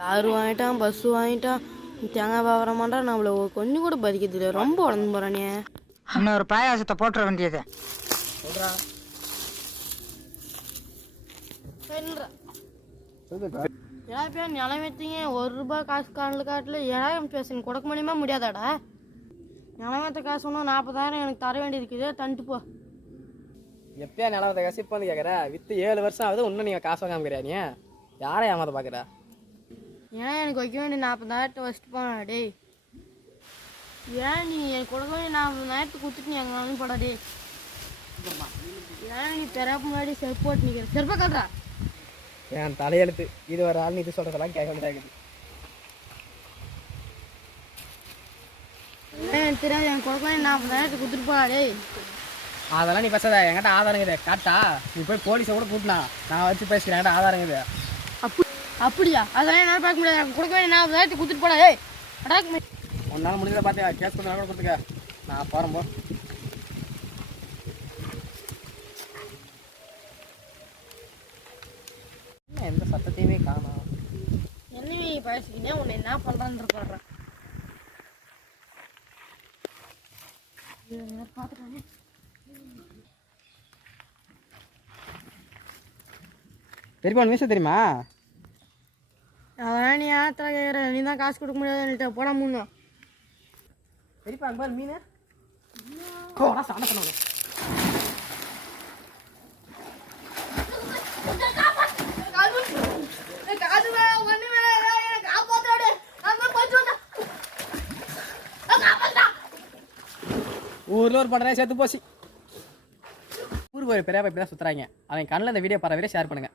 Car வாங்கிட்டான், bus வாங்கிட்டான், தேங்காய் வியாபாரம் பண்ணுறான். நம்மள கொஞ்சம் கூட பதிக்கிறது இல்லை. ரொம்ப உடம்பு போகிறானே. இன்னும் ஒரு பாயாசத்தை போட்டுற வேண்டியது. ஏழா நிலம் வச்சிங்க, ₹1 காசு காட்டில் 7,000 பேசுங்க. கொடுக்க முடியுமா முடியாதாடா? நிலமேற்ற காசு ஒன்றும் 40,000 எனக்கு தர வேண்டி இருக்குது. தந்துட்டு போ. எப்பயா நிலமேற்ற காசு இப்போ வந்து கேட்குற? விற்று 7 வருஷம் ஆகுது, இன்னும் நீங்கள் காசு வாங்காமக்கிறா? நீ யாரை ஏமாத்த பார்க்குற? ஏன்னா எனக்கு வைக்க வேண்டிய 40,000 வச்சுட்டு போனா டேய். ஏன் நீ எனக்கு கொடுக்க வேண்டிய 40,000 கொடுத்துட்டு நீ அங்கே வந்து போடா டே. ஏன் நீ தெரப்பு முன்னாடி செருப்பு போட்டு நிற்கிற? செருப்பா கட்டுறா. என் தலையெழுத்து இது ஒரு ஆள் இது சொல்கிறதெல்லாம் கேட்க முடியாது. எனக்கு தெரியாது. எனக்கு கொடுக்க வேண்டிய 40,000 கொடுத்துட்டு போடா டேய். அதெல்லாம் நீ பேசாத. என்கிட்ட ஆதாரங்குது காட்டா. நீ போய் போலீஸை கூட கூட்டினா நான் வச்சு பேசுகிறேன். என்கிட்ட ஆதாரங்குது. அப்படியா? அதெல்லாம் என்னால் பார்க்க முடியாது. எனக்கு கொடுக்க வேண்டிய 40,000 கொடுத்துட்டு போடா டேய். அடாக்கு உன்னால் முடிஞ்சதை பார்த்தியா? கேஸ் கொடுத்தா கூட கொடுத்துக்க. நான் போகிறேன் போ. எந்த சத்தத்தையுமே காணோம். என்ன நீ பேசிக்கினே உன்னை என்ன பண்ணுறான்னு பாடுறேன். பார்த்துட்டானே. தெரியுமா ஒன்று விஷயம் தெரியுமா? அதெல்லாம் நீ யாத்திரை கேட்குற? நீ தான் காசு கொடுக்க முடியாதுன்னு போட முன்னா. சரிப்பா அங்கே மீன் கோடா சாண பண்ணாங்க. ஊரில் ஒரு பண்ணுறேன் சேர்த்து போச்சு. ஊருக்கு ஒரு பெரிய இப்படி தான் சுற்றுறாங்க. அவன் கண்ணில் இந்த வீடியோ பரவாயில்லை ஷேர் பண்ணுங்கள்.